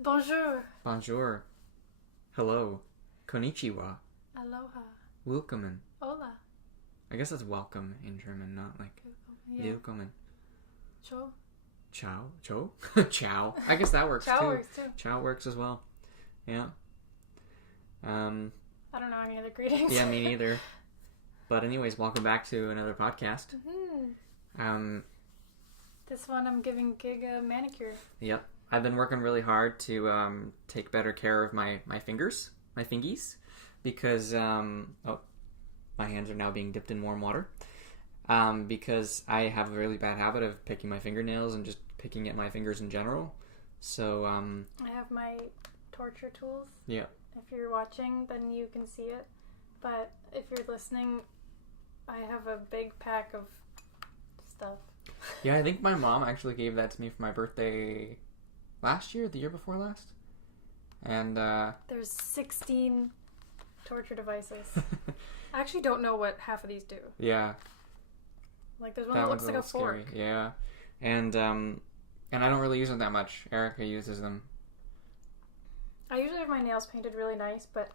Bonjour. Bonjour. Hello. Konnichiwa. Aloha. Willkommen. Hola. I guess that's welcome in German, not like willkommen. Cho. Ciao. Cho? Ciao. I guess that works Ciao too. works too. Ciao works as well. Yeah. I don't know any other greetings. Yeah, me neither. But anyways, welcome back to another podcast. Mm-hmm. This one I'm giving Gig a manicure. Yep. I've been working really hard to take better care of my fingers, my fingies, because my hands are now being dipped in warm water. Because I have a really bad habit of picking my fingernails and just picking at my fingers in general. So I have my torture tools. Yeah. If you're watching, then you can see it. But if you're listening, I have a big pack of stuff. Yeah, I think my mom actually gave that to me for my birthday last year, the year before last. And there's 16 torture devices. I actually don't know what half of these do. Yeah. Like there's one that looks like a fork. Scary. Yeah. And I don't really use them that much. Erika uses them. I usually have my nails painted really nice, but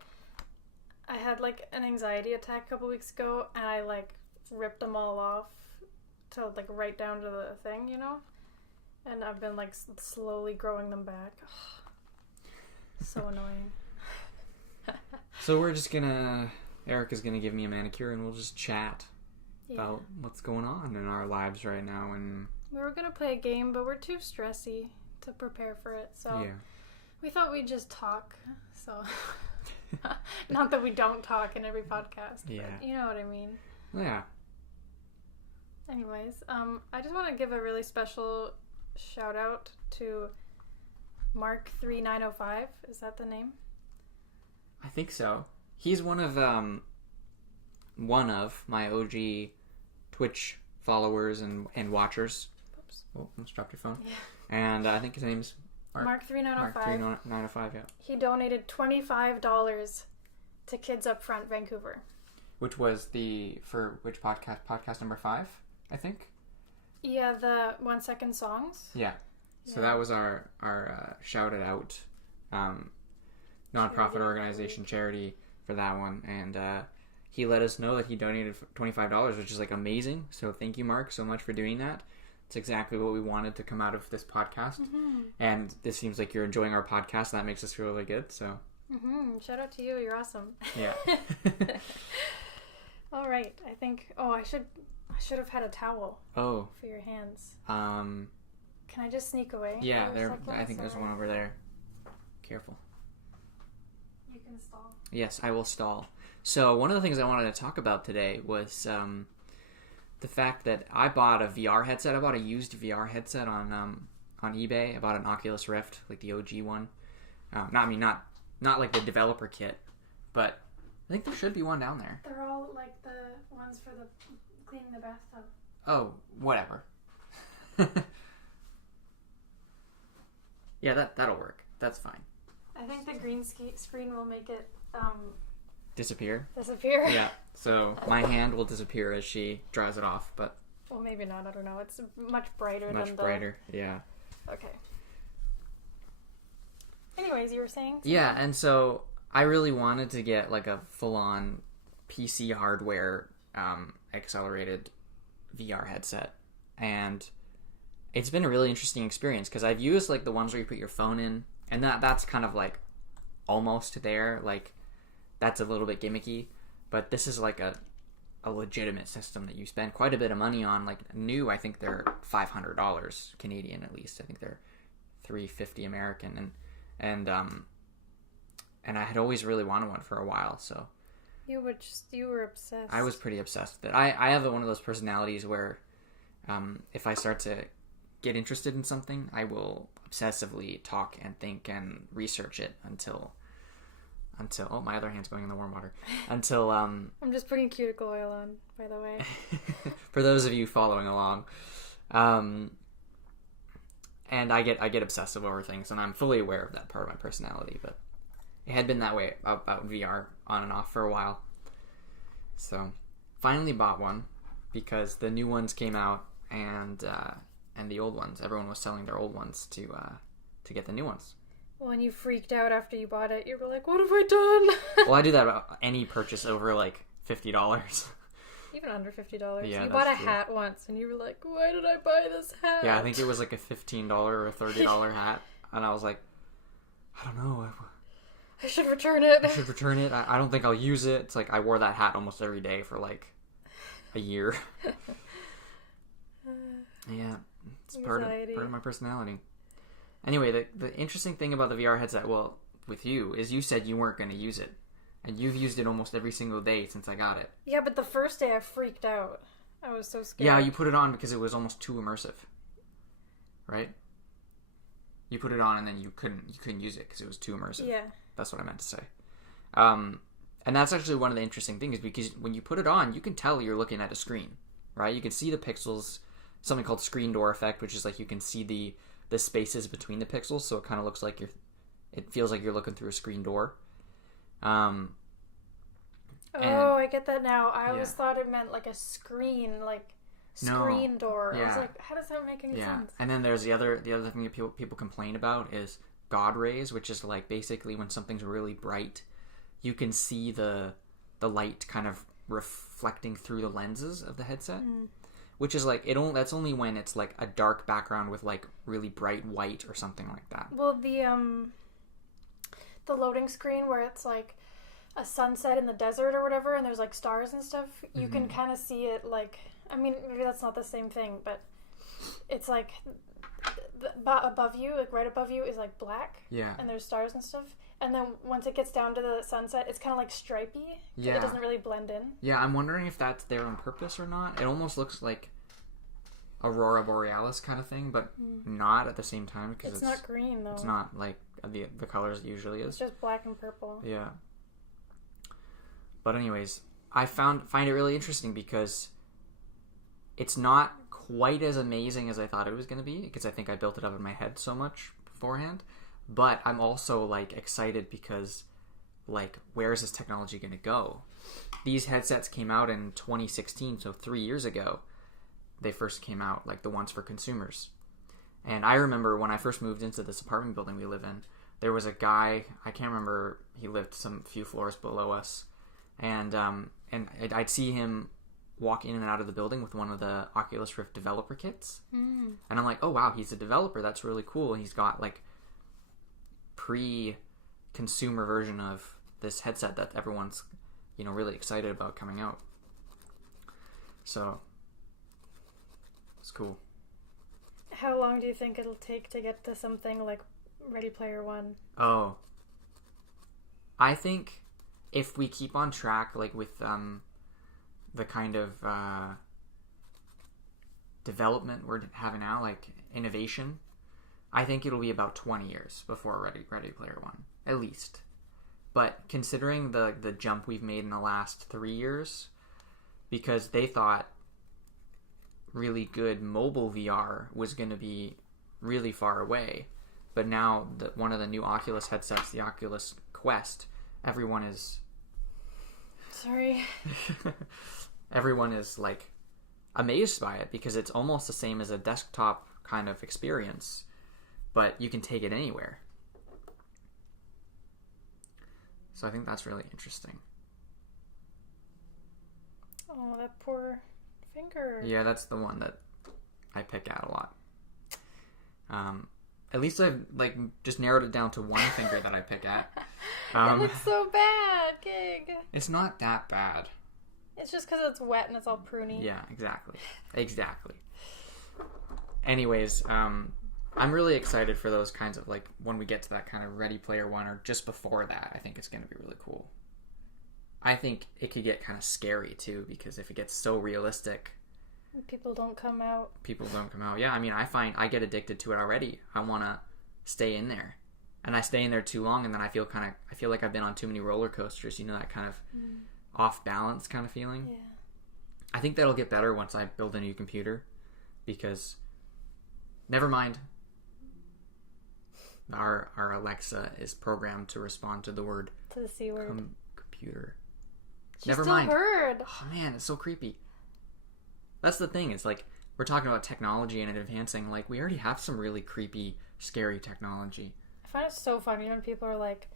I had like an anxiety attack a couple weeks ago and I like ripped them all off to like right down to the thing, you know? And I've been like slowly growing them back. So annoying. So we're just gonna, Erika's gonna give me a manicure and we'll just chat about what's going on in our lives right now. And we were gonna play a game, but we're too stressy to prepare for it. So we thought we'd just talk. So not that we don't talk in every podcast, but you know what I mean. Yeah. Anyways, I just want to give a really special shout out to Mark3905. Is that the name? I think so. He's one of my OG Twitch followers and watchers. Oops. Oh, almost dropped your phone. Yeah. And I think his name's Mark3905. Mark3905, yeah. He donated $25 to Kids Up Front Vancouver. Which was for which podcast? Podcast number 5, I think? Yeah, the 1 second songs. Yeah. So that was our shouted out nonprofit organization charity for that one. And he let us know that he donated $25, which is like amazing. So thank you, Mark, so much for doing that. It's exactly what we wanted to come out of this podcast. Mm-hmm. And this seems like you're enjoying our podcast. That makes us feel really good. So shout out to you. You're awesome. Yeah. All right. I think I should have had a towel for your hands. Can I just sneak away? Yeah, I think there's one over there. Careful. You can stall. Yes, I will stall. So one of the things I wanted to talk about today was the fact that I bought a VR headset. I bought a used VR headset on eBay. I bought an Oculus Rift, like the OG one. Not like the developer kit, but I think there should be one down there. They're all like the ones for the cleaning the bathtub. Oh, whatever. Yeah, that'll work. That's fine. I think the green screen will make it disappear. Yeah. So my hand will disappear as she dries it off, but well, maybe not. I don't know. It's much brighter. Much brighter. Yeah. Okay. Anyways, you were saying? Yeah, and so I really wanted to get like a full-on PC hardware accelerated VR headset, and it's been a really interesting experience because I've used like the ones where you put your phone in, and that's kind of like almost there. Like that's a little bit gimmicky, but this is like a legitimate system that you spend quite a bit of money on. Like new, I think they're $500 Canadian at least. I think they're $350 American, and I had always really wanted one for a while. So you were obsessed. I was pretty obsessed with it. I have one of those personalities where if I start to get interested in something, I will obsessively talk and think and research it until my other hand's going in the warm water until I'm just putting cuticle oil on, by the way. For those of you following along, and I get obsessive over things, and I'm fully aware of that part of my personality, but it had been that way about VR on and off for a while. So finally bought one because the new ones came out, and the old ones, everyone was selling their old ones to get the new ones. When you freaked out after you bought it, you were like, what have I done? Well, I do that about any purchase over like $50. Even under $50. Yeah, you that's bought a true. hat once and you were like, why did I buy this hat? Yeah, I think it was like a $15 or $30 hat. And I was like, I don't know. I should return it. I should return it. I don't think I'll use it. It's like I wore that hat almost every day for like a year. Yeah, it's part of my personality. Anyway, the interesting thing about the VR headset, well, with you, is you said you weren't going to use it. And you've used it almost every single day since I got it. Yeah, but the first day I freaked out. I was so scared. Yeah, you put it on because it was almost too immersive. Right? You put it on and then you couldn't use it because it was too immersive. Yeah. That's what I meant to say. And that's actually one of the interesting things because when you put it on, you can tell you're looking at a screen, right? You can see the pixels, something called screen door effect, which is like you can see the spaces between the pixels, so it kind of looks like it feels like you're looking through a screen door. I get that now. I always thought it meant like a screen, door. Yeah. I was like, how does that make any sense? And then there's the other thing that people complain about is God rays, which is like basically when something's really bright, you can see the light kind of reflecting through the lenses of the headset. Which is like that's only when it's like a dark background with like really bright white or something like that. Well, the loading screen where it's like a sunset in the desert or whatever, and there's like stars and stuff, you can kind of see it like. I mean, maybe that's not the same thing, but it's like above you, like right above you, is like black. Yeah. And there's stars and stuff. And then once it gets down to the sunset, it's kind of like stripy. Yeah. It doesn't really blend in. Yeah, I'm wondering if that's there on purpose or not. It almost looks like Aurora Borealis kind of thing, but not at the same time because it's not green though. It's not like the colors it usually is. It's just black and purple. Yeah. But anyways, I find it really interesting because it's not quite as amazing as I thought it was going to be because I think I built it up in my head so much beforehand. But I'm also like excited because like where is this technology going to go? These headsets came out in 2016, so 3 years ago. They first came out, like the ones for consumers. And I remember when I first moved into this apartment building we live in, there was a guy, I can't remember, he lived some few floors below us, and I'd see him walk in and out of the building with one of the Oculus Rift developer kits. And I'm like, oh wow, he's a developer, that's really cool. He's got like pre-consumer version of this headset that everyone's, really excited about coming out. So it's cool. How long do you think it'll take to get to something like Ready Player One? Oh, I think if we keep on track, like with the kind of development we're having now, like innovation, I think it'll be about 20 years before Ready Player One, at least. But considering the jump we've made in the last 3 years, because they thought really good mobile VR was going to be really far away, but now one of the new Oculus headsets, the Oculus Quest, everyone is like amazed by it because it's almost the same as a desktop kind of experience, but you can take it anywhere. So I think that's really interesting. Oh, that poor finger. Yeah, that's the one that I pick at a lot. At least I've like just narrowed it down to one finger that I pick at. It looks so bad, Gig. It's not that bad. It's just because it's wet and it's all pruny. Yeah, exactly. Anyways, I'm really excited for those kinds of, like, when we get to that kind of Ready Player One or just before that, I think it's going to be really cool. I think it could get kind of scary, too, because if it gets so realistic... People don't come out. Yeah, I mean, I find I get addicted to it already. I want to stay in there. And I stay in there too long, and then I feel like I've been on too many roller coasters, that kind of off balance kind of feeling. Yeah. I think that'll get better once I build a new computer, because never mind. Our Alexa is programmed to respond to the word to the C word. Computer. She never still mind. Heard. Oh man, it's so creepy. That's the thing. It's like we're talking about technology and it advancing. Like we already have some really creepy, scary technology. I find it so funny when people are like,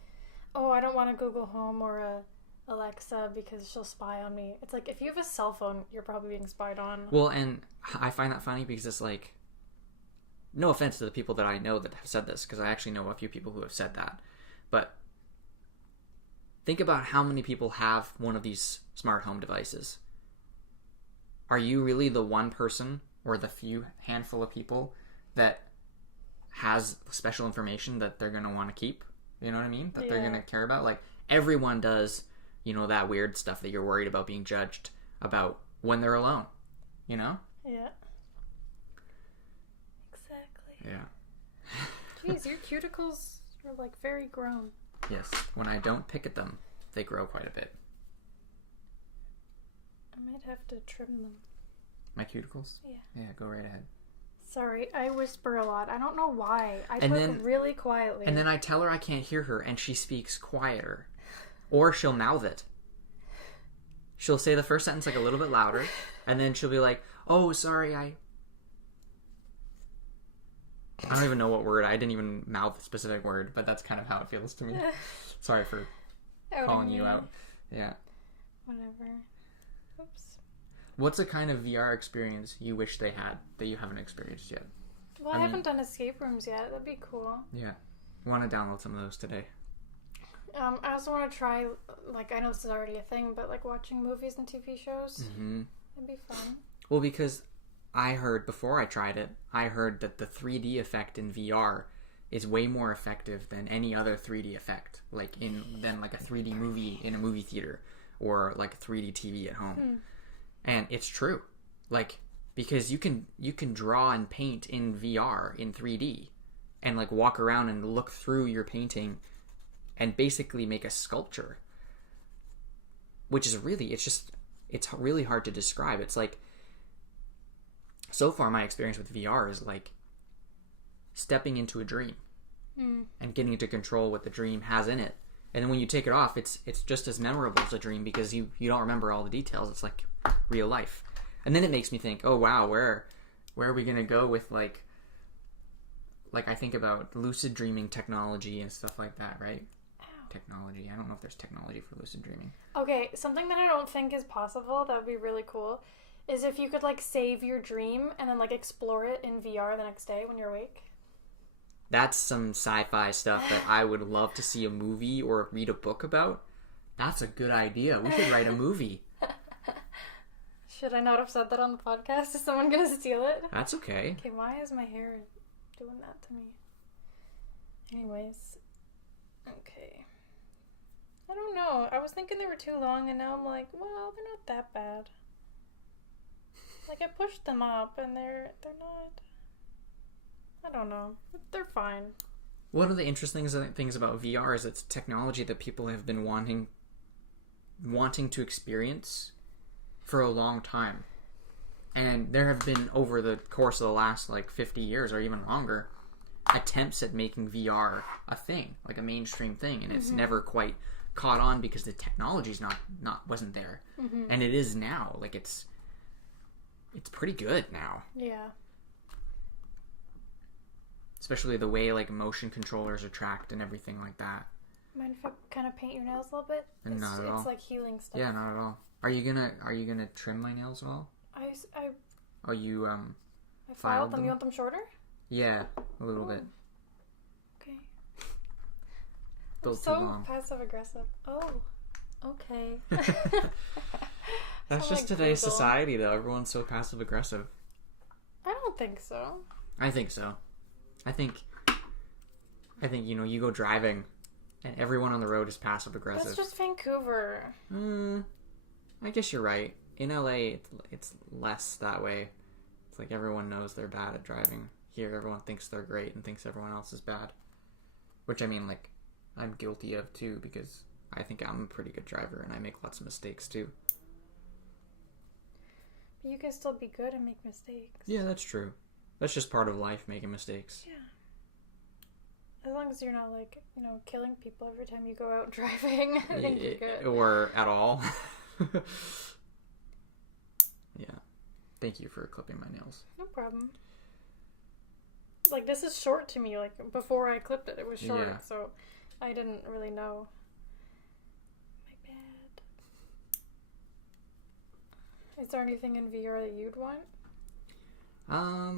oh, I don't want a Google Home or a Alexa because she'll spy on me. It's like, if you have a cell phone, you're probably being spied on. Well, and I find that funny because it's like, no offense to the people that I know that have said this, because I actually know a few people who have said that, but think about how many people have one of these smart home devices. Are you really the one person or the few handful of people that has special information that they're going to want to keep? You know what I mean? That they're going to care about? Like, everyone does, you know, that weird stuff that you're worried about being judged about when they're alone. You know? Yeah. Exactly. Yeah. Jeez, your cuticles are like very grown. Yes. When I don't pick at them, they grow quite a bit. I might have to trim them. My cuticles? Yeah. Yeah, go right ahead. Sorry, I whisper a lot. I don't know why. I And talk then- really quietly. And then I tell her I can't hear her, and she speaks quieter. Or she'll mouth it. She'll say the first sentence like a little bit louder, and then she'll be like, oh, sorry, I don't even know what word. I didn't even mouth a specific word, but that's kind of how it feels to me. Sorry for calling you out. Yeah. Whatever. Oops. What's a kind of VR experience you wish they had that you haven't experienced yet? Well, I haven't done escape rooms yet. That'd be cool. Yeah. I want to download some of those today. I also want to try, like, I know this is already a thing, but, like, watching movies and TV shows. Mm-hmm. That'd be fun. Well, because I heard, before I tried it, I heard that the 3D effect in VR is way more effective than any other 3D effect. Than like a 3D movie in a movie theater, or like a 3D TV at home. And it's true. Like, because you can draw and paint in VR in 3D and like walk around and look through your painting and basically make a sculpture. Which is really, it's really hard to describe. It's like, so far my experience with VR is like stepping into a dream and getting to control what the dream has in it. And then when you take it off, it's just as memorable as a dream because you don't remember all the details. It's like real life. And then it makes me think, oh wow, where are we gonna go with like I think about lucid dreaming technology and stuff like that, right? Ow. Technology. I don't know if there's technology for lucid dreaming. Okay, something that I don't think is possible that would be really cool is if you could, like, save your dream and then, like, explore it in VR the next day when you're awake. That's some sci-fi stuff that I would love to see a movie or read a book about. That's a good idea. We should write a movie. Should I not have said that on the podcast? Is someone gonna steal it? That's okay. Okay, why is my hair doing that to me? Anyways. Okay. I don't know. I was thinking they were too long, and now I'm like, well, they're not that bad. Like, I pushed them up, and they're not... I don't know. They're fine. One of the interesting things about VR is it's technology that people have been wanting to experience for a long time. And there have been, over the course of the last, 50 years or even longer, attempts at making VR a thing, like a mainstream thing, and it's never quite caught on because the technology's wasn't there. And it is now. Like, it's pretty good now. Yeah. Especially the way, motion controllers are tracked and everything like that. Mind if I kind of paint your nails a little bit? Not at all. It's like healing stuff. Yeah, not at all. Are you gonna trim my nails at all? I Oh, you I filed filed them. them? You want them shorter? Yeah, a little bit. Okay. Still I'm too so long. passive aggressive. Oh. Okay. That's Sound just like today's Google. society, though. Everyone's so passive aggressive. I don't think so. I think so. I think you go driving, and everyone on the road is passive aggressive. That's just Vancouver. I guess you're right. In LA, it's less that way. It's like everyone knows they're bad at driving. Here, everyone thinks they're great and thinks everyone else is bad. Which, I mean, I'm guilty of, too, because I think I'm a pretty good driver, and I make lots of mistakes, too. But you can still be good and make mistakes. Yeah, that's true. That's just part of life, making mistakes. Yeah. As long as you're not, killing people every time you go out driving, I think you're good. Or at all. Yeah. Thank you for clipping my nails. No problem. like, this is short to me. Like, before I clipped it, it was short, Yeah. so I didn't really know. My bad. Is there anything in VR that you'd want? I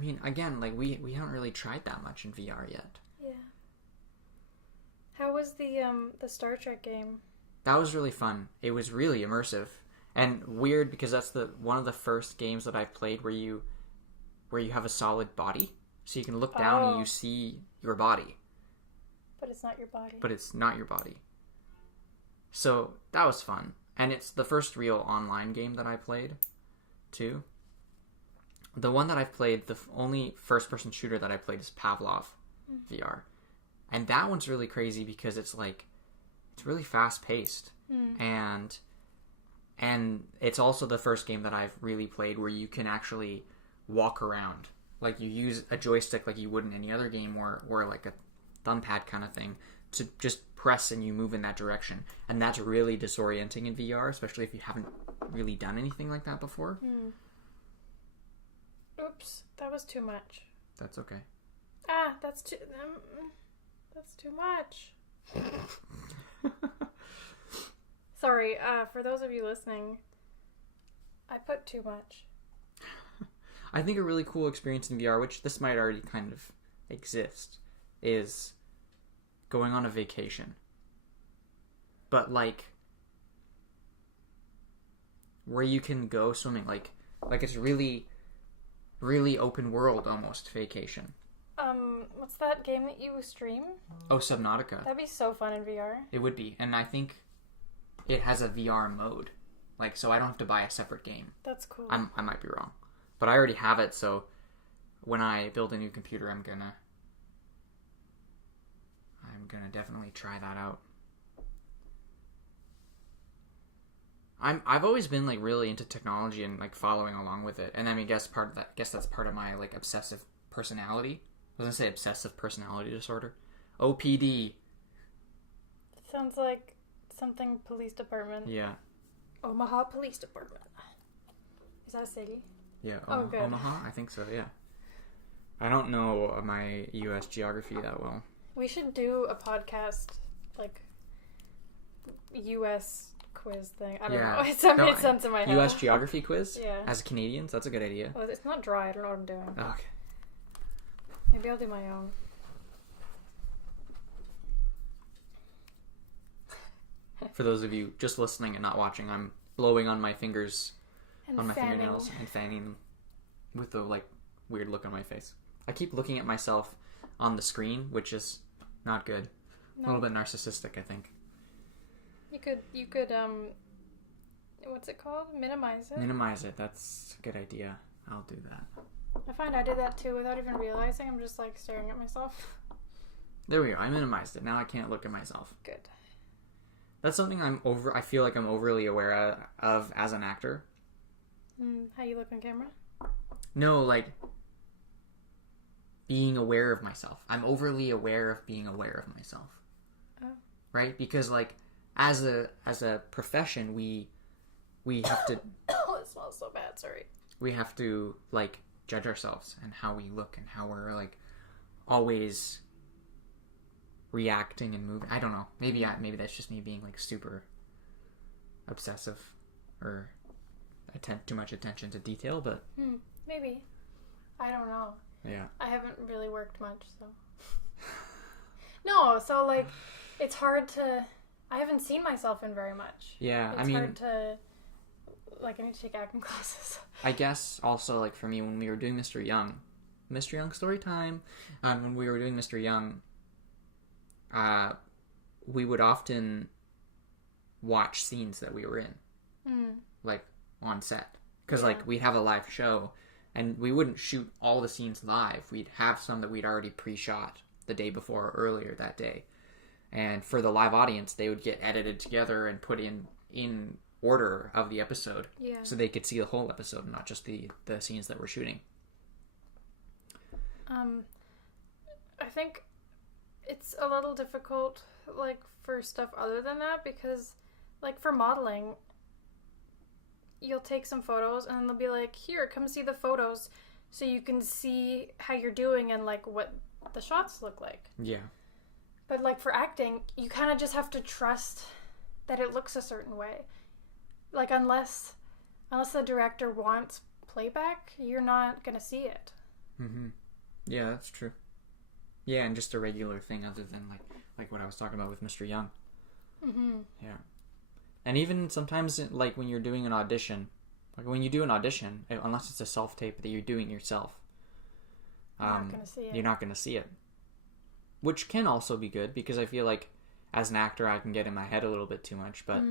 mean, again, like, we haven't really tried that much in VR yet. Yeah. How was the Star Trek game? That was really fun. It was really immersive. And weird because that's one of the first games that I've played where you have a solid body. So you can look down and you see your body. But it's not your body. But it's not your body. So that was fun. And it's the first real online game that I played, too. The one that I've played, the only first-person shooter that I played is Pavlov VR. And that one's really crazy because it's like, it's really fast-paced. And it's also the first game that I've really played where you can actually walk around. Like, you use a joystick like you would in any other game or like a thumbpad kind of thing to just press and you move in that direction. And that's really disorienting in VR, especially if you haven't really done anything like that before. Oops, that was too much. That's okay. That's too much. Sorry, for those of you listening, I put too much. I think a really cool experience in VR, which this might already kind of exist, is going on a vacation. But like where you can go swimming, like it's really, really open world almost vacation. What's that game that you stream? Oh, Subnautica. That'd be so fun in VR. It would be, and I think it has a VR mode, like, so I don't have to buy a separate game. That's cool. I might be wrong, but I already have it. So when I build a new computer, I'm gonna definitely try that out. I've always been like really into technology and like following along with it, and I mean, guess that's part of my like obsessive personality. I was gonna say obsessive personality disorder, OPD. Sounds like something police department. Yeah. Omaha Police Department. Is that a city? Yeah. Good. Omaha, I think so. Yeah. I don't know my U.S. geography that well. We should do a podcast like U.S. quiz thing. I don't know. It made sense in my head. U.S. geography quiz? Yeah. As Canadians? That's a good idea. Well, it's not dry. I don't know what I'm doing. Okay. Maybe I'll do my own. For those of you just listening and not watching, I'm blowing on my fingers, and on my fanning. fingernails, and fanning them with a like weird look on my face. I keep looking at myself on the screen, which is not good. No. A little bit narcissistic, I think. You could what's it called? Minimize it. Minimize it. That's a good idea. I'll do that. I find I did that too without even realizing. I'm just like staring at myself. There we go. I minimized it. Now I can't look at myself. Good. That's something I feel like I'm overly aware of as an actor. How you look on camera? No, like being aware of myself. I'm overly aware of being aware of myself. Oh. Right? Because like as a profession, we have to. Oh, it smells so bad. Sorry. We have to like judge ourselves and how we look and how we're like always reacting and moving. I don't know. Maybe that's just me being like super obsessive or too much attention to detail, but maybe. I don't know. Yeah. I haven't really worked much, so. No, so like it's hard to. I haven't seen myself in very much. Yeah, it's hard to. Like I need to take acting classes. I guess also like for me when we were doing Mr. Young story time. When we were doing Mr. Young, we would often watch scenes that we were in, like on set, because like we'd have a live show, and we wouldn't shoot all the scenes live. We'd have some that we'd already pre-shot the day before or earlier that day, and for the live audience, they would get edited together and put in order of the episode, so they could see the whole episode and not just the scenes that we're shooting. I think it's a little difficult, like, for stuff other than that, because, like, for modeling, you'll take some photos and then they'll be like, here, come see the photos so you can see how you're doing and like what the shots look like. Yeah. But like for acting, you kind of just have to trust that it looks a certain way. Like unless the director wants playback, you're not gonna see it. Mm-hmm. Yeah, that's true. Yeah, and just a regular thing other than like what I was talking about with Mr. Young. Mm-hmm. Yeah. And even sometimes, like when you're doing an audition, like when you do an audition, unless it's a self-tape that you're doing yourself, You're not gonna see it. You're not gonna see it. Which can also be good, because I feel like as an actor I can get in my head a little bit too much, but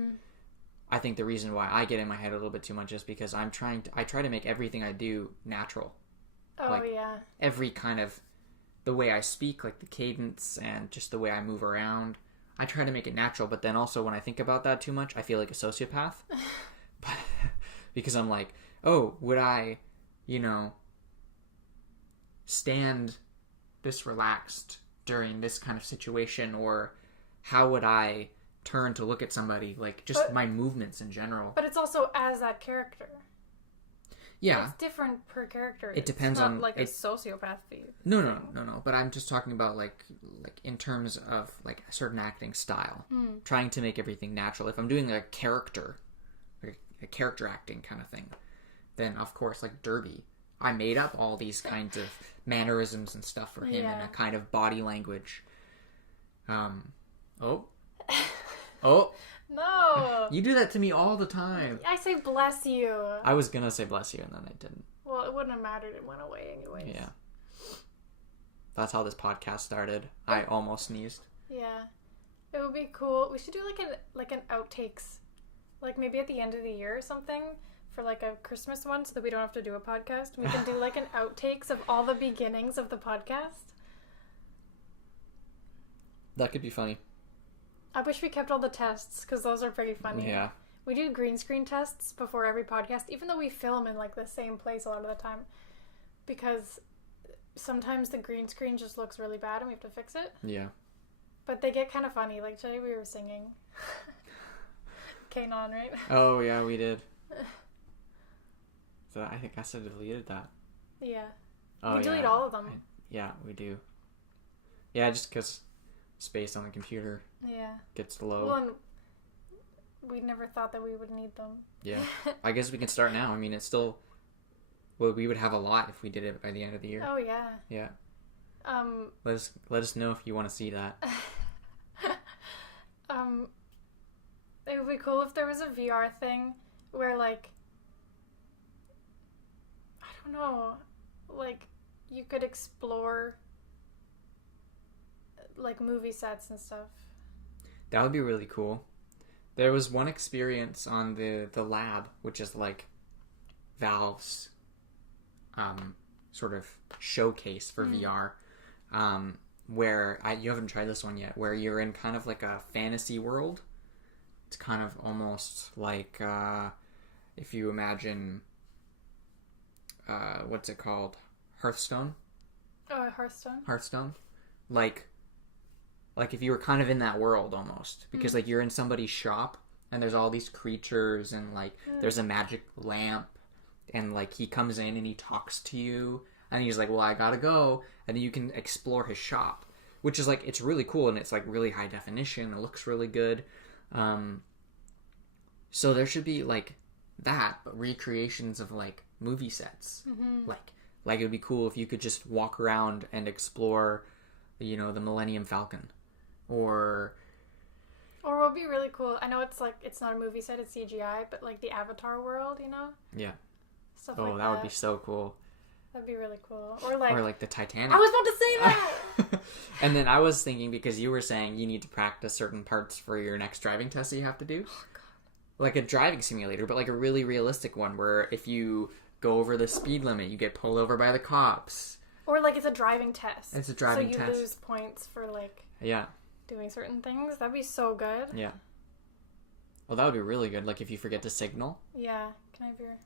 I think the reason why I get in my head a little bit too much is because I try to make everything I do natural. Oh, like, yeah. Every kind of, the way I speak, like the cadence and just the way I move around, I try to make it natural, but then also when I think about that too much, I feel like a sociopath. But because I'm like, oh, would I, stand this relaxed during this kind of situation, or how would I turn to look at somebody, like just my movements in general. But it's also as that character. Yeah. It's different per character. It depends it's not on like a sociopath thing. No. But I'm just talking about like in terms of like a certain acting style. Trying to make everything natural. If I'm doing a character, like a character acting kind of thing, then of course like Derby, I made up all these kinds of mannerisms and stuff for him and a kind of body language. Oh. No. You do that to me all the time. I say bless you. I was gonna say bless you and then I didn't. Well, it wouldn't have mattered. It went away anyways. Yeah. That's how this podcast started. I almost sneezed. Yeah. It would be cool. We should do like an outtakes. Like maybe at the end of the year or something for like a Christmas one so that we don't have to do a podcast. We can do like an outtakes of all the beginnings of the podcast. That could be funny. I wish we kept all the tests because those are pretty funny. Yeah. We do green screen tests before every podcast, even though we film in like the same place a lot of the time, because sometimes the green screen just looks really bad and we have to fix it. Yeah. But they get kind of funny. Like today we were singing Kanon, right? Oh yeah, we did. So I think I said deleted that. Yeah. Oh, we delete all of them. Yeah, we do. Yeah, just because space on the computer gets low. Well, and we never thought that we would need them. Yeah. I guess we can start now. I mean, it's still... Well, we would have a lot if we did it by the end of the year. Oh, yeah. Yeah. Let us know if you want to see that. It would be cool if there was a VR thing where, like... I don't know. Like, you could explore... like movie sets and stuff. That would be really cool. There was one experience on the lab, which is like Valve's sort of showcase for VR, where you haven't tried this one yet, where you're in kind of like a fantasy world. It's kind of almost like if you imagine what's it called? Hearthstone? Oh, Hearthstone? Hearthstone. Like if you were kind of in that world almost, because like you're in somebody's shop and there's all these creatures and like there's a magic lamp and like he comes in and he talks to you and he's like, well, I gotta go, and then you can explore his shop, which is like, it's really cool and it's like really high definition. It looks really good. So there should be like that, but recreations of like movie sets. Like it would be cool if you could just walk around and explore, the Millennium Falcon. Or what would be really cool, I know it's like, it's not a movie set, it's CGI, but like the Avatar world, Yeah. Stuff like that. Oh, that would be so cool. That'd be really cool. Or like the Titanic. I was about to say that! And then I was thinking, because you were saying you need to practice certain parts for your next driving test that you have to do. Oh, God. Like a driving simulator, but like a really realistic one where if you go over the speed limit, you get pulled over by the cops. Or like it's a driving test. It's a driving test. So you lose points for like... Yeah. Doing certain things. That'd be so good. Yeah. Well, that would be really good. Like if you forget to signal. Yeah. Can I have your...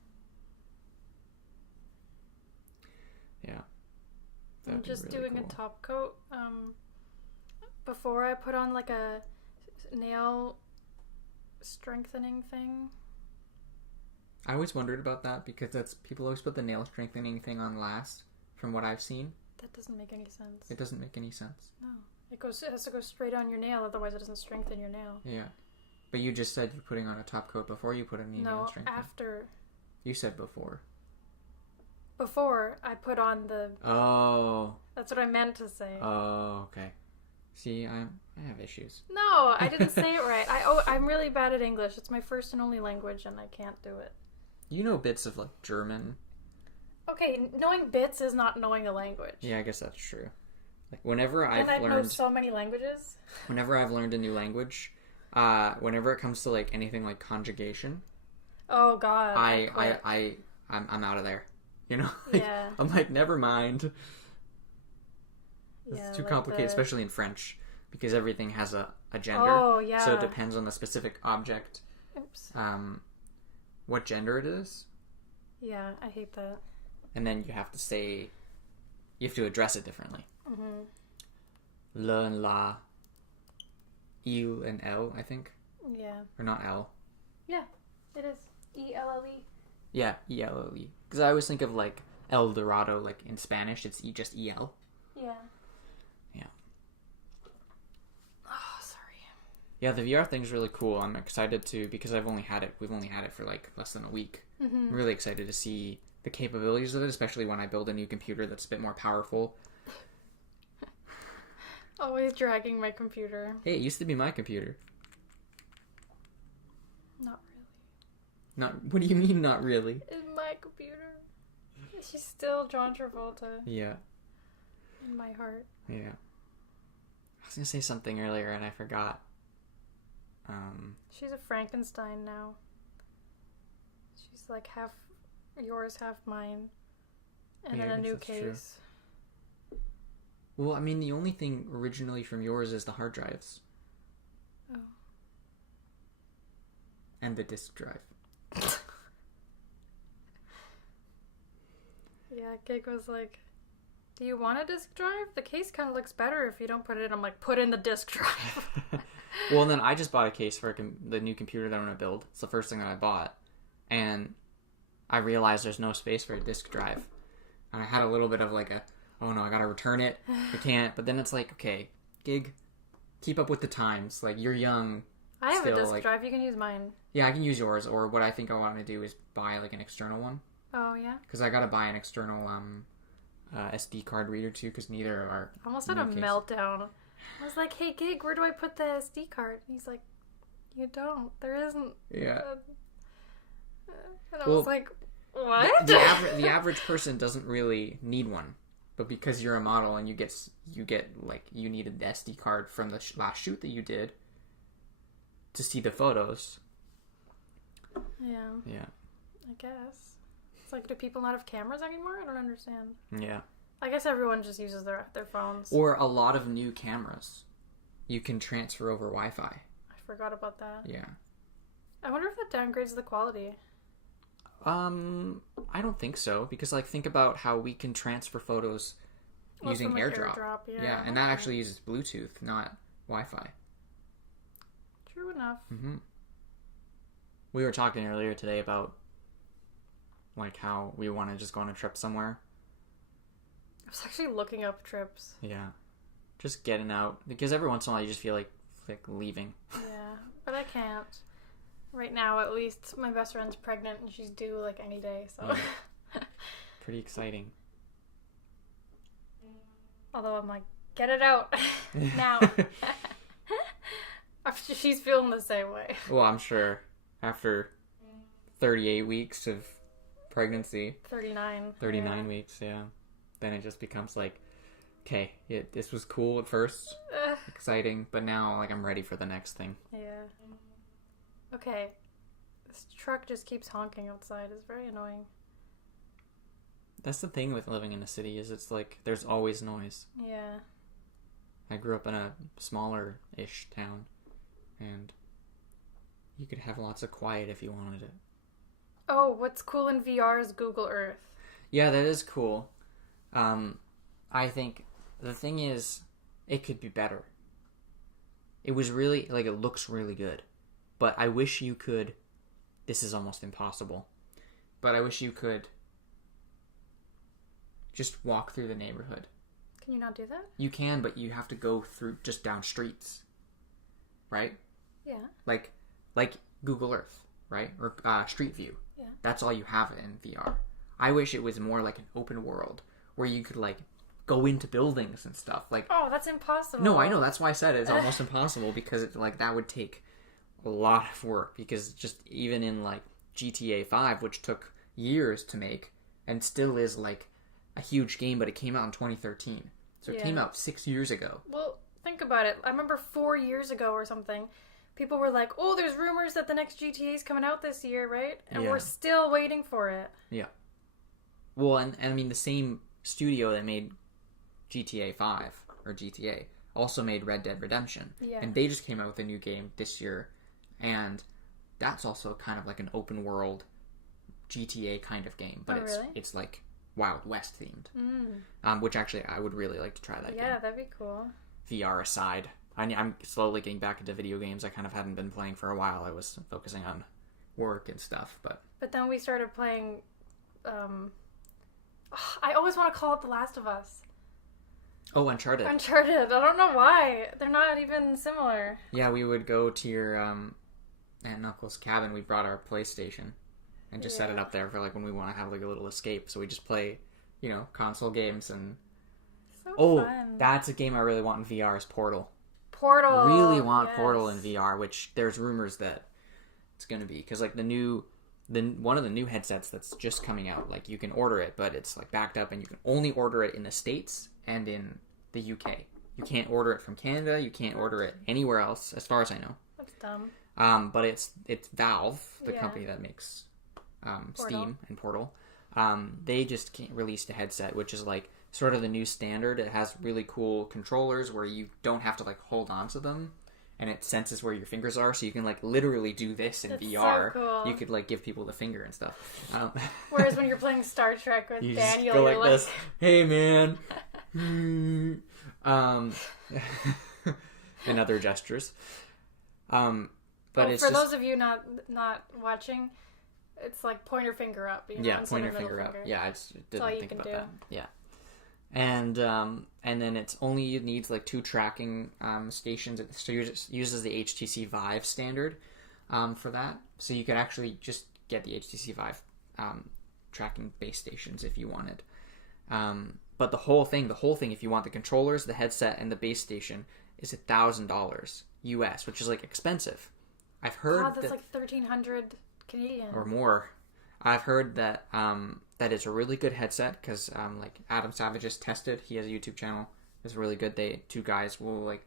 Yeah. I'm just really doing cool. a top coat. Before I put on like a nail strengthening thing. I always wondered about that because that's people always put the nail strengthening thing on last, from what I've seen. That doesn't make any sense. It doesn't make any sense. No. It has to go straight on your nail, otherwise it doesn't strengthen your nail. Yeah. But you just said you're putting on a top coat before you put any nail strengthening. No, after. You said before. Before I put on the... Oh. That's what I meant to say. Oh, okay. See, I have issues. No, I didn't say it right. I'm really bad at English. It's my first and only language, and I can't do it. You know bits of, like, German. Okay, knowing bits is not knowing a language. Yeah, I guess that's true. Like, whenever I've learned... learned... I know so many languages. Whenever I've learned a new language, whenever it comes to, like, anything like conjugation... Oh, God. I'm out of there. You know? Like, yeah. I'm like, never mind. It's Yeah, too like complicated, especially in French, because everything has a gender. Oh, yeah. So it depends on the specific object. Oops. What gender it is. Yeah, I hate that. And then you have to say, you have to address it differently. Mm-hmm. Le and la. Il and L, I think. Yeah. Or not L. Yeah, it is. E-L-L-E. Yeah, E-L-L-E. Because I always think of, like, El Dorado, like, in Spanish, it's just E-L. Yeah. Yeah. Oh, sorry. Yeah, the VR thing's really cool. I'm excited to, because we've only had it for, like, less than a week. Mm-hmm. I'm really excited to see the capabilities of it, especially when I build a new computer that's a bit more powerful. Always dragging my computer. Hey, it used to be my computer. Not really. What do you mean, not really? It's my computer. She's still John Travolta Yeah. in my heart. Yeah. I was gonna say something earlier and I forgot. She's a Frankenstein now. She's like half yours, half mine. And Yeah, in I a guess new that's true. case. Well, I mean, the only thing originally from yours is the hard drives. Oh. And the disk drive. Yeah, Gig was like, do you want a disk drive? The case kind of looks better if you don't put it in. I'm like, put in the disk drive. Well, and then I just bought a case for the new computer that I'm going to build. It's the first thing that I bought. And I realized there's no space for a disk drive. And I had a little bit of like oh no, I got to return it. I can't. But then it's like, okay, Gig, keep up with the times. Like, you're young. I have still, a disk like, drive. You can use mine. Yeah, I can use yours. Or what I think I want to do is buy like an external one. Oh, yeah? Because I got to buy an external SD card reader too, because neither are. I almost had a meltdown. I was like, hey, Gig, where do I put the SD card? And he's like, you don't. There isn't. Yeah. And I was like, what? The average person doesn't really need one. But because you're a model and you get like, you need an SD card from the last shoot that you did to see the photos. Yeah. Yeah. I guess. It's like, do people not have cameras anymore? I don't understand. Yeah. I guess everyone just uses their phones. Or a lot of new cameras you can transfer over Wi-Fi. I forgot about that. Yeah. I wonder if that downgrades the quality. I don't think so, because like, think about how we can transfer photos using from, like, AirDrop. Yeah, And that actually uses Bluetooth, not Wi-Fi. True enough. Mm-hmm. We were talking earlier today about like how we want to just go on a trip somewhere. I was actually looking up trips. Yeah. Just getting out, because every once in a while you just feel like leaving. Yeah, but I can't. Right now, at least, my best friend's pregnant and she's due like any day, so. Yeah. Pretty exciting. Although I'm like, get it out now. She's feeling the same way. Well, I'm sure after 38 weeks of pregnancy. 39. 39 yeah. weeks, yeah. Then it just becomes like, okay, this was cool at first, exciting, but now like I'm ready for the next thing. Yeah. Okay. This truck just keeps honking outside. It's very annoying. That's the thing with living in a city, is it's like there's always noise. Yeah. I grew up in a smaller-ish town, and you could have lots of quiet if you wanted it. Oh, what's cool in VR is Google Earth. Yeah, that is cool. I think the thing is, it could be better. It was really, like, it looks really good. But I wish you could, this is almost impossible, but I wish you could just walk through the neighborhood. Can you not do that? You can, but you have to go through just down streets, right? Yeah. Like Google Earth, right? Or Street View. Yeah. That's all you have in VR. I wish it was more like an open world where you could like go into buildings and stuff. Like, oh, that's impossible. No, I know. That's why I said it's almost impossible, because like that would take a lot of work, because just even in like GTA 5, which took years to make and still is like a huge game, but it came out in 2013. So it came out 6 years ago. Well, think about it. I remember 4 years ago or something, people were like, oh, there's rumors that the next GTA is coming out this year, right? And we're still waiting for it. Yeah. Well, and I mean, the same studio that made GTA 5, or GTA, also made Red Dead Redemption. Yeah. And they just came out with a new game this year. And that's also kind of like an open world GTA kind of game. But it's like Wild West themed. Which actually I would really like to try that game. Yeah, that'd be cool. VR aside. I'm slowly getting back into video games. I kind of hadn't been playing for a while. I was focusing on work and stuff. But then we started playing... I always want to call it The Last of Us. Oh, Uncharted. I don't know why. They're not even similar. Yeah, we would go to your Aunt Knuckles' cabin. We brought our PlayStation and just set it up there for like when we want to have like a little escape. So we just play, console games and... So fun. That's a game I really want in VR is Portal. Portal. Really want Portal in VR, which there's rumors that it's going to be. Because like one of the new headsets that's just coming out, like you can order it, but it's like backed up and you can only order it in the States and in the UK. You can't order it from Canada. You can't order it anywhere else, as far as I know. That's dumb. But it's Valve, the company that makes Steam and Portal. They just released a headset, which is like sort of the new standard. It has really cool controllers where you don't have to like hold on to them, and it senses where your fingers are, so you can like literally do this in VR. So cool. You could like give people the finger and stuff. Whereas when you're playing Star Trek with you Daniel, just go you're like this. Hey man. And other gestures. But it's for just... those of you not watching, it's like pointer finger up. Pointer finger up. Yeah, that's all you can do. That. Yeah, and then it's only needs like 2 tracking stations. So it just uses the HTC Vive standard for that. So you could actually just get the HTC Vive tracking base stations if you wanted. But the whole thing, if you want the controllers, the headset, and the base station, is $1,000 US, which is like expensive. I've heard that's like 1,300 Canadian or more. I've heard that that it's a really good headset because like Adam Savage has tested. He has a YouTube channel. It's really good. Two guys will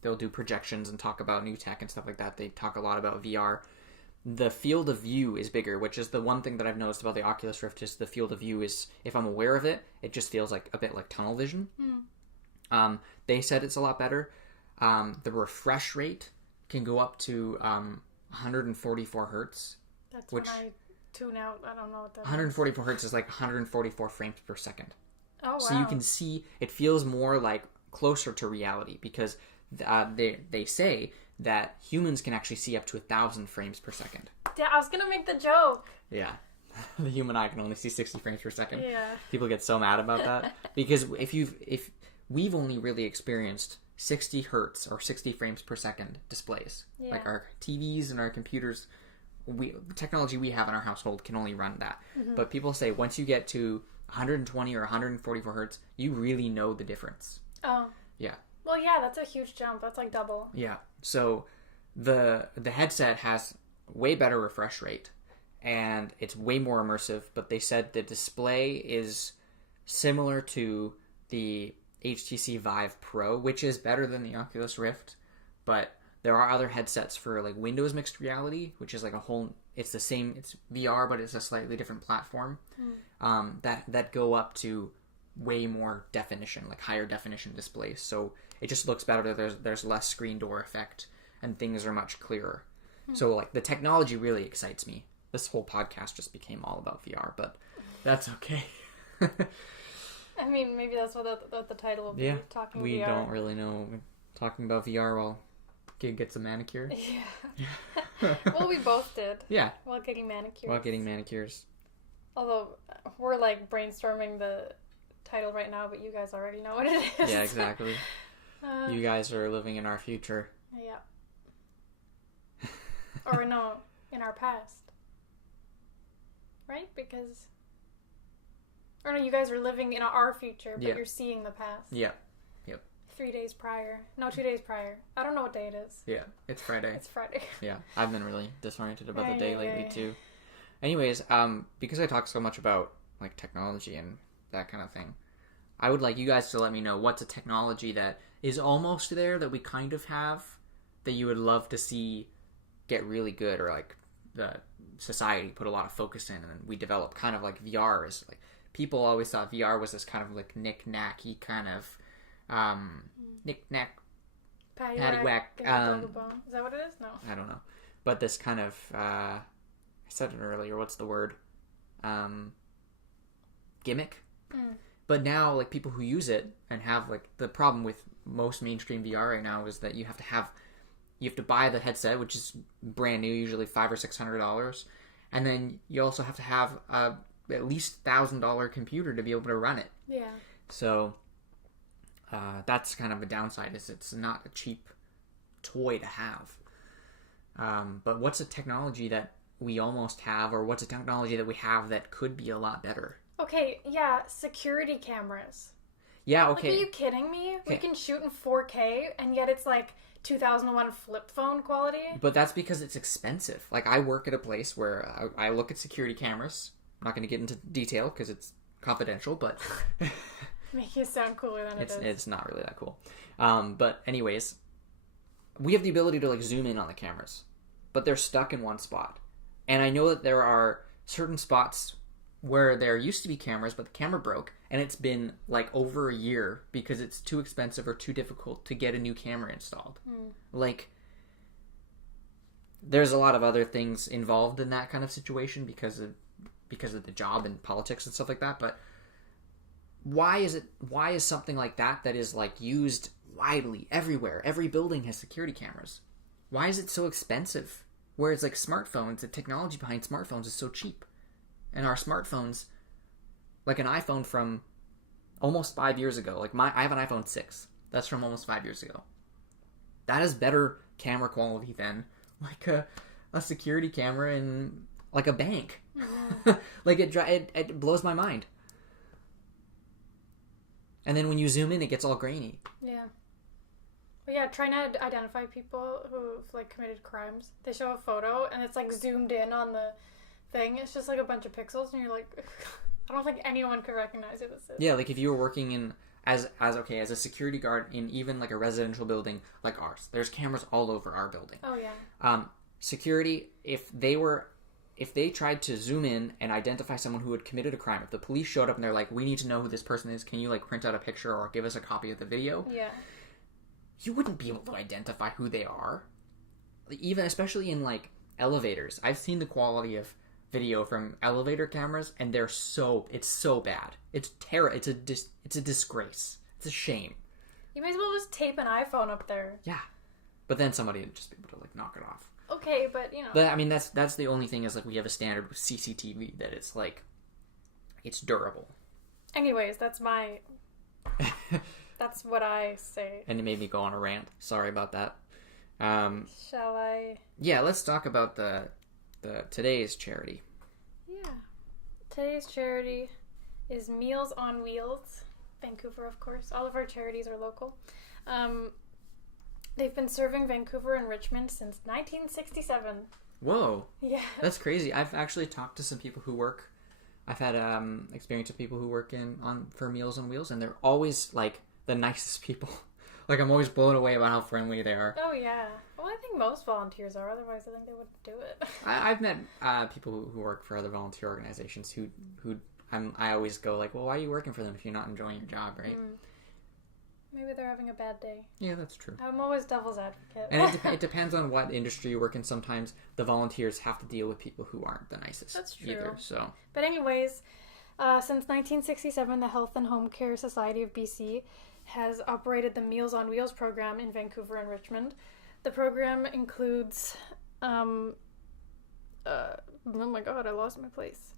they'll do projections and talk about new tech and stuff like that. They talk a lot about VR. The field of view is bigger, which is the one thing that I've noticed about the Oculus Rift is the field of view is, if I'm aware of it, it just feels like a bit like tunnel vision. They said it's a lot better. The refresh rate can go up to 144 hertz. That's when I tune out. I don't know what that 144 hertz is like 144 frames per second. Oh, wow. So you can see, it feels more like closer to reality because they say that humans can actually see up to 1,000 frames per second. Yeah, I was going to make the joke. Yeah. The human eye can only see 60 frames per second. Yeah. People get so mad about that because if we've only really experienced 60 hertz or 60 frames per second displays. Yeah. Like our TVs and our computers, the technology we have in our household can only run that. Mm-hmm. But people say once you get to 120 or 144 hertz, you really know the difference. Oh. Yeah. Well, yeah, that's a huge jump. That's like double. Yeah. So the headset has way better refresh rate and it's way more immersive, but they said the display is similar to the HTC Vive Pro, which is better than the Oculus Rift, but there are other headsets for like Windows mixed reality, which is like it's the same, it's VR, but it's a slightly different platform, that go up to way more definition, like higher definition displays. So it just looks better. There's less screen door effect and things are much clearer. So like the technology really excites me. This whole podcast just became all about VR, but that's okay. I mean, maybe that's what the title will be. Yeah, talking we VR. don't really know. Talking about VR while Gig gets a manicure. Yeah. Well, we both did. Yeah. While getting manicures. While getting manicures. Although we're like brainstorming the title right now, but you guys already know what it is. Yeah, exactly. You guys are living in our future. Yeah. Or no, in our past. Right? Because... Or no, you guys are living in our future, but you're seeing the past. Yeah. Yep. 3 days prior. No, 2 days prior. I don't know what day it is. Yeah, it's Friday. It's Friday. Yeah, I've been really disoriented about the day lately too. Anyways, because I talk so much about like technology and that kind of thing, I would like you guys to let me know what's a technology that is almost there that we kind of have that you would love to see get really good, or like the society put a lot of focus in and we develop, kind of like VR is like, people always thought VR was this kind of like knick-knacky kind of knick-knack paddywhack. Is that what it is? No. I don't know. But this kind of, I said it earlier, what's the word? Gimmick? But now, like, people who use it and have, like, the problem with most mainstream VR right now is that you have to buy the headset, which is brand new, usually $500 or $600, and then you also have to have at least $1,000 computer to be able to run it. Yeah. So that's kind of a downside, is it's not a cheap toy to have. But what's a technology that we almost have, or what's a technology that we have that could be a lot better? Okay, yeah, security cameras. Yeah, okay. Like, are you kidding me? Okay. We can shoot in 4K, and yet it's like 2001 flip phone quality. But that's because it's expensive. Like, I work at a place where I look at security cameras. I'm not going to get into detail because it's confidential, but... Make you sound cooler than it is. It's not really that cool. But anyways, we have the ability to, like, zoom in on the cameras, but they're stuck in one spot. And I know that there are certain spots where there used to be cameras, but the camera broke, and it's been like over a year because it's too expensive or too difficult to get a new camera installed. Like, there's a lot of other things involved in that kind of situation because of the job and politics and stuff like that. But why is something like that is like used widely everywhere? Every building has security cameras. Why is it so expensive? Whereas like smartphones, the technology behind smartphones is so cheap. And our smartphones, like an iPhone from almost 5 years ago, like I have an iPhone 6. That's from almost 5 years ago. That is better camera quality than like a security camera in like a bank. Like it blows my mind. And then when you zoom in, it gets all grainy. Yeah. But yeah, trying to identify people who've like committed crimes. They show a photo and it's like zoomed in on the thing. It's just like a bunch of pixels, and you're like, I don't think anyone could recognize who this is. Yeah, like if you were working in as a security guard in even like a residential building like ours, there's cameras all over our building. Oh yeah. Security, if they tried to zoom in and identify someone who had committed a crime, if the police showed up and they're like, we need to know who this person is, can you like print out a picture or give us a copy of the video? Yeah. You wouldn't be able to identify who they are. Even especially in like elevators. I've seen the quality of video from elevator cameras, and it's so bad. It's it's a disgrace. It's a shame. You may as well just tape an iPhone up there. Yeah. But then somebody would just be able to like knock it off. Okay, but you know. But I mean that's the only thing, is like we have a standard with CCTV that it's like it's durable. Anyways, that's what I say. And it made me go on a rant. Sorry about that. Shall I? Yeah, let's talk about the today's charity. Yeah. Today's charity is Meals on Wheels. Vancouver, of course. All of our charities are local. They've been serving Vancouver and Richmond since 1967. Whoa. Yeah. That's crazy. I've actually talked to some people who work. I've had experience with people who work for Meals on Wheels, and they're always like the nicest people. Like, I'm always blown away about how friendly they are. Oh yeah. Well, I think most volunteers are. Otherwise, I think they wouldn't do it. I've met people who work for other volunteer organizations who I always go like, well, why are you working for them if you're not enjoying your job, right? Maybe they're having a bad day. Yeah, that's true. I'm always devil's advocate. And it depends on what industry you work in. Sometimes the volunteers have to deal with people who aren't the nicest. That's true. Either, so. But anyways, since 1967, the Health and Home Care Society of BC has operated the Meals on Wheels program in Vancouver and Richmond. The program includes, oh my god, I lost my place.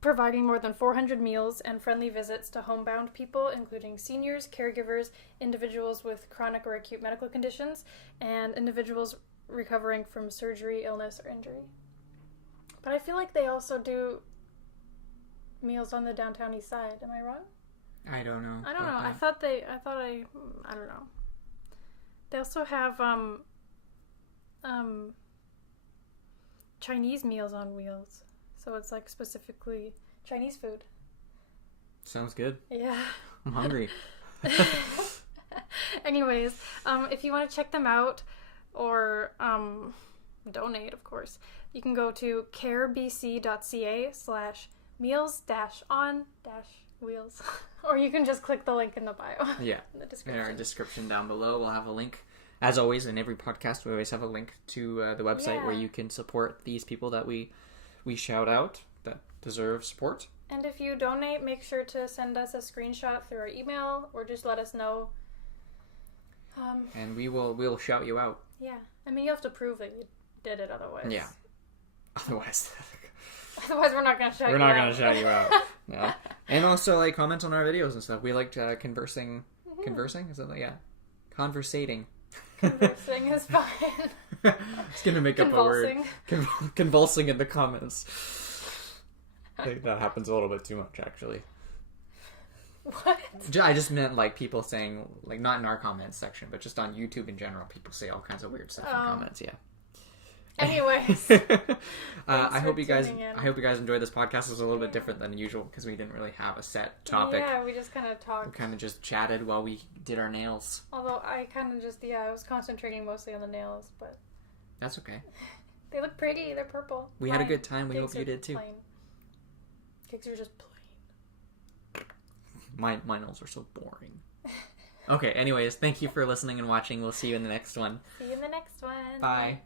providing more than 400 meals and friendly visits to homebound people, including seniors, caregivers, individuals with chronic or acute medical conditions, and individuals recovering from surgery, illness, or injury. But I feel like they also do meals on the downtown east side. Am I wrong? I don't know. I don't know. I don't know. They also have Chinese meals on wheels. So it's like specifically Chinese food. Sounds good. Yeah. I'm hungry. Anyways, if you want to check them out or donate, of course, you can go to carebc.ca/meals-on-wheels. Or you can just click the link in the bio. Yeah. In the description. In our description down below, we'll have a link. As always, in every podcast, we always have a link to the website where you can support these people that we shout out that deserve support. And if you donate, make sure to send us a screenshot through our email or just let us know. And we'll shout you out. Yeah. I mean, you have to prove that you did it otherwise. Yeah. Otherwise we're not going to shout you out. We're not going to shout you out. No. And also, like, comment on our videos and stuff. We liked conversing. Mm-hmm. Conversing? Is that like, yeah. Conversating. Conversing is fine. It's going to make up a word. Convulsing in the comments. I think that happens a little bit too much, actually. What? I just meant, like, people saying, like, not in our comments section, but just on YouTube in general, people say all kinds of weird stuff in comments, yeah. Anyways. I hope you guys enjoyed this podcast. It was a little bit different than usual because we didn't really have a set topic. Yeah, we just kind of talked. We kind of just chatted while we did our nails. Although I kind of just, I was concentrating mostly on the nails, but... That's okay. They look pretty. They're purple. We had a good time. We hope you did too. Plain. Gigs are just plain. My nails are so boring. Okay, anyways, thank you for listening and watching. We'll see you in the next one. See you in the next one. Bye.